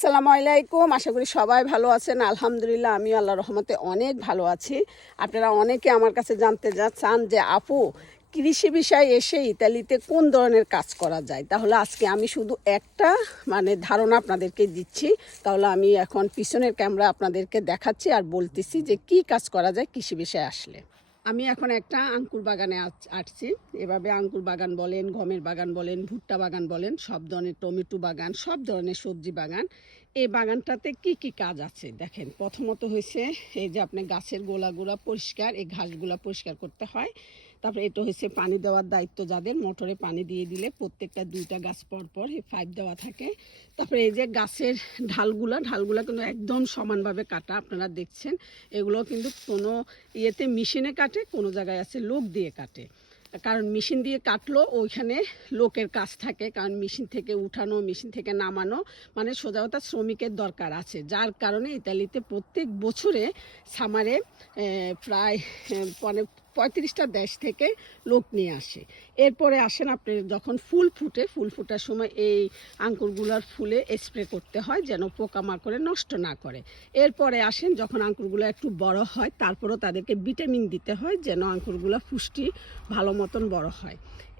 আসসালামু আলাইকুম। আশা করি সবাই ভালো আছেন। আলহামদুলিল্লাহ আমি আল্লাহ রহমতে অনেক ভালো আছি। আপনারা অনেকে আমার কাছে জানতে যা চান যে, আপু, কৃষি বিষয়ে এসে ইতালিতে কোন ধরনের কাজ করা যায়? তাহলে আজকে আমি শুধু একটা মানে ধারণা আপনাদেরকে দিচ্ছি। তাহলে আমি এখন পিছনের ক্যামেরা আপনাদেরকে দেখাচ্ছি আর বলতেছি যে, কি কাজ করা যায় কৃষি বিষয়ে আসলে। আমি এখন একটা আঙ্কুর বাগানে আসছি এভাবে আঙ্কুর বাগান বলেন, গমের বাগান বলেন, ভুট্টা বাগান বলেন, সব ধরনের টমেটো বাগান, সব ধরনের সবজি বাগান। এই বাগানটাতে কি কি কাজ আছে? দেখেন, প্রথমত হয়েছে এই যে আপনি গাছের গোলাগুলা পরিষ্কার, এই ঘাসগুলা পরিষ্কার করতে হয়। তারপরে এটা হচ্ছে পানি দেওয়ার দায়িত্ব যাদের। মোটরে পানি দিয়ে দিলে প্রত্যেকটা দুইটা গাছ পর পর পাইপ দেওয়া থাকে। তারপরে এই যে গাছের ঢালগুলা ঢালগুলা কিন্তু একদম সমানভাবে কাটা, আপনারা দেখছেন। এগুলো কিন্তু কোনো ইয়েতে মেশিনে কাটে, কোনো জায়গায় আছে লোক দিয়ে কাটে। কারণ মেশিন দিয়ে কাটলো ওইখানে লোকের কাজ থাকে, কারণ মেশিন থেকে উঠানো, মেশিন থেকে নামানো মানে সোজা শ্রমিকের দরকার আছে। যার কারণে ইতালিতে প্রত্যেক বছরে সামারে প্রায় মানে পঁয়ত্রিশটা দেশ থেকে লোক নিয়ে আসে। এরপরে আসেন আপনি যখন ফুল ফুটে, ফুল ফোটার সময় এই আঙ্কুরগুলোর ফুলে স্প্রে করতে হয় যেন পোকামাকড়ে নষ্ট না করে। এরপরে আসেন যখন আঙ্কুরগুলো একটু বড় হয়, তারপরেও তাদেরকে ভিটামিন দিতে হয় যেন আঙ্কুরগুলো পুষ্টি ভালো মতন বড় হয়।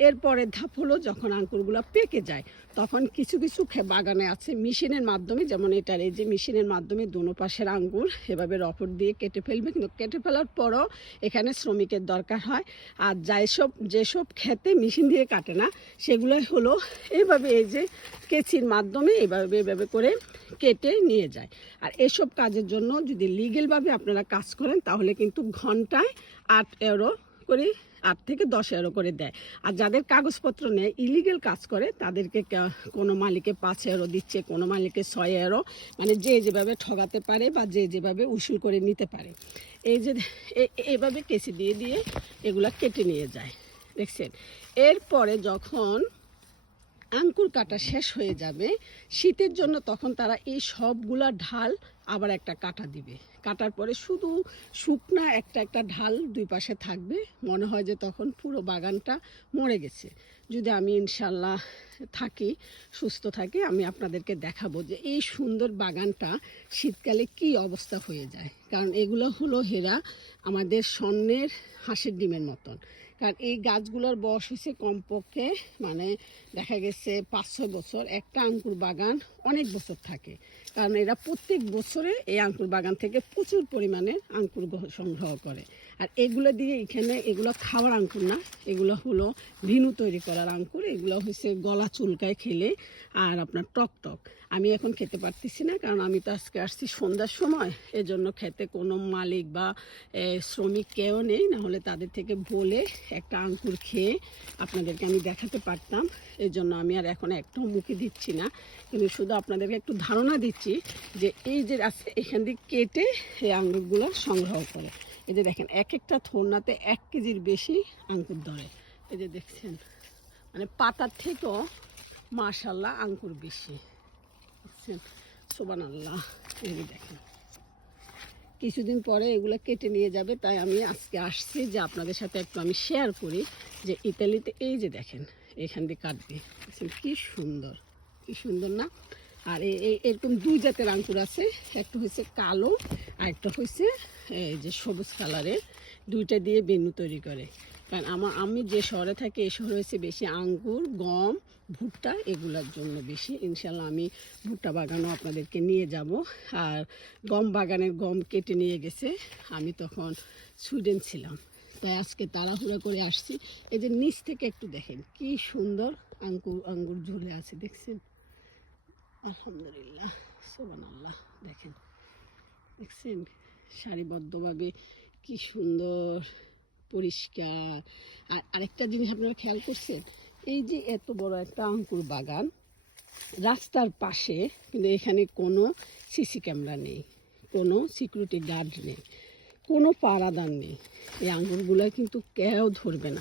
এরপরে ধাপ হলো যখন আঙ্কুরগুলো পেকে যায়, তখন কিছু কিছু বাগানে আছে মেশিনের মাধ্যমে, যেমন এটার এই যে মেশিনের মাধ্যমে দোনো পাশের আঙ্গুর এভাবে রপট দিয়ে কেটে ফেলবে, কিন্তু কেটে ফেলার পরও এখানে শ্রমিকের দরকার হয়। আর যেসব যেসব খেতে মেশিন দিয়ে কাটে না, সেগুলোই হলো এভাবে এই যে কেচির মাধ্যমে এভাবে এভাবে করে কেটে নিয়ে যায়। আর এসব কাজের জন্য যদি লিগেলভাবে আপনারা কাজ করেন, তাহলে কিন্তু ঘন্টায় আট এরো করে আট থেকে দশ এরো করে দেয়। আর যাদের কাগজপত্র নেয় ইলিগেল কাজ করে, তাদেরকে কোনো মালিকে পাঁচ এরো দিচ্ছে, কোনো মালিকে ছয় এরো মানে যে যেভাবে ঠগাতে পারে বা যে যেভাবে উসুল করে নিতে পারে। এই যে এইভাবে কেসি দিয়ে দিয়ে এগুলা কেটে নিয়ে যায়। দেখছেন? এরপরে যখন আঙ্কুর কাটা শেষ হয়ে যাবে, শীতের জন্য তখন তারা এই সবগুলা ঢাল আবার একটা কাটা দিবে। কাটার পরে শুধু শুকনা একটা একটা ঢাল দুই পাশে থাকবে। মনে হয় যে তখন পুরো বাগানটা মরে গেছে। যদি আমি ইনশাল্লাহ থাকি, সুস্থ থাকি, আমি আপনাদেরকে দেখাবো যে এই সুন্দর বাগানটা শীতকালে কি অবস্থা হয়ে যায়। কারণ এগুলো হলো হেরা আমাদের স্বর্ণের হাঁসের ডিমের মতন। কারণ এই গাছগুলোর বয়স হয়েছে কমপক্ষে মানে দেখা গেছে পাঁচ, ছয় বছর। একটা আঙ্কুর বাগান অনেক বছর থাকে। কারণ এরা প্রত্যেক বছরে এই আঙ্কুর বাগান থেকে প্রচুর পরিমাণে আঙ্কুর সংগ্রহ করে। আর এগুলো দিয়ে এখানে এগুলো খাওয়ার আঙ্কুর না। এগুলো হলো ভিনু তৈরি করার আঙ্কুর। এগুলো হচ্ছে গলা চুলকায় খেলে আর আপনার টক টক। আমি এখন খেতে পারতেছি না কারণ আমি তো আজকে আসছি সন্ধ্যার সময়। এজন্য খেতে কোনো মালিক বা শ্রমিক কেউ নেই। না হলে তাদের থেকে বলে একটা আঙ্কুর খেয়ে আপনাদেরকে আমি দেখাতে পারতাম। এই জন্য আমি আর এখন একটাও মুখে দিচ্ছি না। কিন্তু শুধু আপনাদেরকে একটু ধারণা দিচ্ছি যে এই যে আছে এখান দিয়ে কেটে এই আঙ্গুরগুলো সংগ্রহ করে। এই যে দেখেন এক একটা থোরনাতে এক কেজির বেশি আঙ্কুর ধরে। এই যে দেখছেন মানে পাতার থেকেও মাশাল্লাহ আঙ্কুর বেশি। দেখছেন? সোবান আল্লাহ এই যে দেখেন, কিছুদিন পরে এগুলো কেটে নিয়ে যাবে, তাই আমি আজকে আসছি যে আপনাদের সাথে একটু আমি শেয়ার করি যে ইতালিতে এই যে দেখেন এখান দিয়ে কাটবে কি সুন্দর কি সুন্দর না? আর এরকম দুই জাতের আঙ্কুর আছে, একটা হচ্ছে কালো আর একটা হচ্ছে এই যে সবুজ কালারের দুইটা দিয়ে বেনু তৈরি করে। কারণ আমার আমি যে শহরে থাকি, এই শহরে হচ্ছে বেশি আঙ্গুর, গম, ভুট্টা এগুলোর জন্য বেশি। ইনশাল্লাহ আমি ভুট্টা বাগানও আপনাদেরকে নিয়ে যাব। আর গম বাগানের গম কেটে নিয়ে গেছে। আমি তখন সুইডেন ছিলাম। তাই আজকে তাড়াহুড়া করে আসছি। এই যে নিচ থেকে একটু দেখেন, কি সুন্দর আঙ্গুর আঙ্গুর ঝুলে আছে, দেখছেন? আলহামদুলিল্লাহ সোবান আল্লাহ দেখেন। দেখছেন? সারিবদ্ধভাবে কি সুন্দর, পরিষ্কার। আর আরেকটা জিনিস আপনারা খেয়াল করছেন, এই যে এত বড় একটা আঙ্কুর বাগান, রাস্তার পাশে কিন্তু এখানে কোনো সিসি ক্যামেরা নেই, কোনো সিকিউরিটি গার্ড নেই। কোনো পাড়াদার নেই। এই আঙ্গুরগুলো কিন্তু কেউ ধরবে না।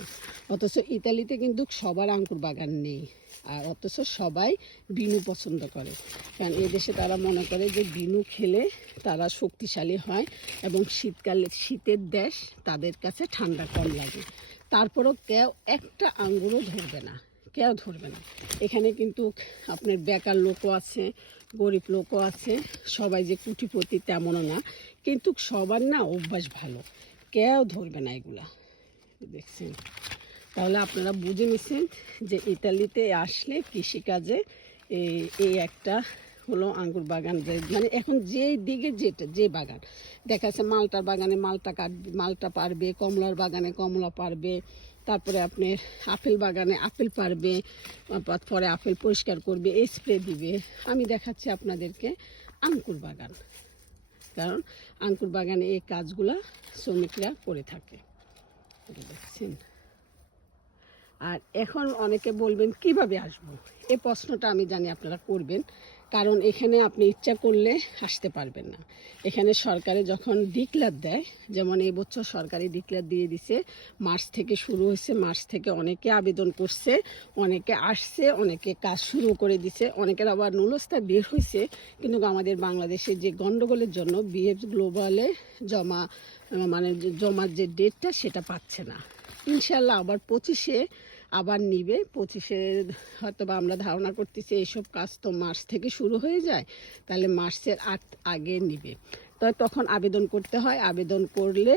অথচ ইতালিতে কিন্তু সবার আঙ্কুর বাগান নেই। আর অথচ সবাই বিনু পছন্দ করে। কারণ এদেশে তারা মনে করে যে বিনু খেলে তারা শক্তিশালী হয় এবং শীতকালে, শীতের দেশ তাদের কাছে ঠান্ডা কম লাগে। তারপরেও কেউ একটা আঙ্গুরও ধরবে না। কেউ ধরবে না। এখানে কিন্তু আপনার বেকার লোকও আছে, গরিব লোকও আছে। সবাই যে কুটিপতি তেমনও না। কিন্তু সবার না অভ্যাস ভালো। কেউ ধরবে না এগুলা। দেখছেন? তাহলে আপনারা বুঝে নিছেন যে ইতালিতে আসলে কৃষিকাজে এই একটা হলো আঙ্গুর বাগান মানে এখন যে দিকে যেটা, যে বাগান। দেখা যাচ্ছে মালটার বাগানে মালটা কাটবে মালটা পারবে, কমলার বাগানে কমলা পারবে, তারপরে আপনার আপেল বাগানে আপেল পারবে পরে আপেল পরিষ্কার করবে স্প্রে দিবে। আমি দেখাচ্ছি আপনাদেরকে আঙ্কুর বাগান। কারণ আঙ্কুর বাগানে এই কাজগুলা শ্রমিকরা করে থাকে। দেখছেন? আর এখন অনেকে বলবেন, কীভাবে আসব? এই প্রশ্নটা আমি জানি আপনারা করবেন। কারণ এখানে আপনি ইচ্ছা করলে আসতে পারবেন না। এখানে সরকারে যখন ডিক্লার দেয়, যেমন এই বছর সরকারি ডিক্লার দিয়ে দিছে, মার্চ থেকে শুরু হয়েছে, মার্চ থেকে অনেকে আবেদন করছে, অনেকে আসছে, অনেকে কাজ শুরু করে দিছে, অনেকের আবার নুলস্তা বের হয়েছে। কিন্তু আমাদের বাংলাদেশে যে গন্ডগোলের জন্য বিএফ গ্লোবালে জমা মানে জমার যে ডেটটা সেটা পাচ্ছে না। ইনশাল্লাহ আবার পঁচিশে আবার নিবে। পঁচিশে হয়তো বা আমরা ধারণা করতেছি এইসব কাজ তো মার্চ থেকে শুরু হয়ে যায়, তাহলে মার্চের আট আগে নিবে। তো তখন আবেদন করতে হয়। আবেদন করলে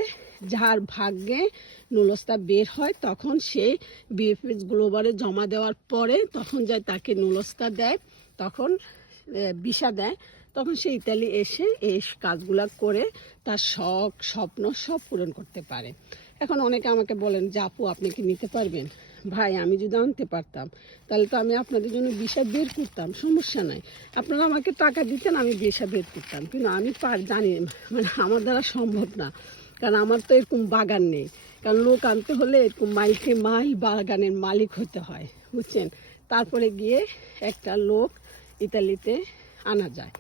যার ভাগ্যে নুলস্তা বের হয়, তখন সে বিএফএস গ্লোবালে জমা দেওয়ার পরে তখন যায় তাকে নুলস্তা দেয়, তখন বিষা দেয়। তখন সে ইতালি এসে এই কাজগুলো করে তার শখ, স্বপ্ন সব পূরণ করতে পারে। এখন অনেকে আমাকে বলেন, যে আপু, আপনি কি নিতে পারবেন? ভাই, আমি যদি আনতে পারতাম, তাহলে তো আমি আপনাদের জন্য বিষা বের করতাম, সমস্যা নাই। আপনারা আমাকে টাকা দিতেন, আমি বিষা বের করতাম। কিন্তু আমি পার, জানি মানে আমার দ্বারা সম্ভব না। কারণ আমার তো এরকম বাগান নেই। কারণ লোক আনতে হলে এরকম মালিকে মাই বাগানের মালিক হতে হয়, বুঝছেন? তারপরে গিয়ে একটা লোক ইতালিতে আনা যায়।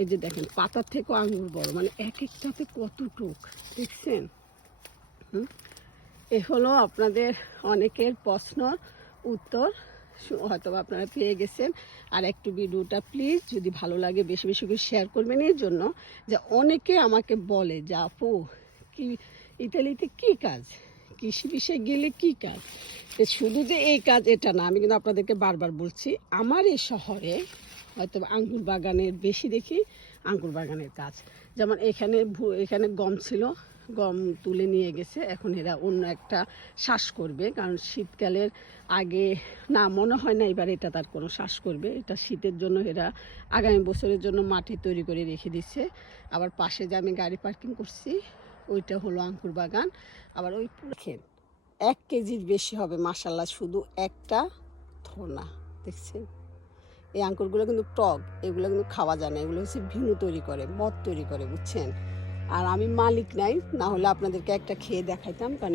এই যে দেখেন, পাতার থেকেও আঙুর বড় মানে এক একটাতে কতটুক দেখছেন? এ হলো আপনাদের অনেকের প্রশ্ন, উত্তর হয়তো আপনারা পেয়ে গেছেন। আর একটু ভিডিওটা প্লিজ যদি ভালো লাগে, বেশি বেশি করে শেয়ার করবেন। এর জন্য যে অনেকে আমাকে বলে যে, আপু, কি, ইতালিতে কি কাজ? কৃষি বিষয়ে গেলে কি কাজ? শুধু যে এই কাজ, এটা না, আমি কিন্তু আপনাদেরকে বারবার বলছি, আমার এই শহরে হয়তো আঙ্গুর বাগানের, বেশি দেখি আঙ্গুর বাগানের কাজ যেমন এখানে এখানে গম ছিল, গম তুলে নিয়ে গেছে। এখন এরা অন্য একটা শ্বাস করবে, কারণ শীতকালের আগে, না, মনে হয় না এবার এটা তার কোনো শ্বাস করবে। এটা শীতের জন্য এরা আগামী বছরের জন্য মাটি তৈরি করে রেখে দিচ্ছে। আবার পাশে যে আমি গাড়ি পার্কিং করছি, ওইটা হলো আঙ্কুর বাগান। আবার ওই দেখেন, এক কেজির বেশি হবে মাসাল্লাহ শুধু একটা থোনা দেখছেন? এই আঙ্কুরগুলো কিন্তু টক, এগুলো কিন্তু খাওয়া যায় না, এগুলো হচ্ছে ভিনু তৈরি করে, মদ তৈরি করে, বুঝছেন? আর আমি মালিক নাই, না হলে আপনাদেরকে একটা খেয়ে দেখাইতাম, কারণ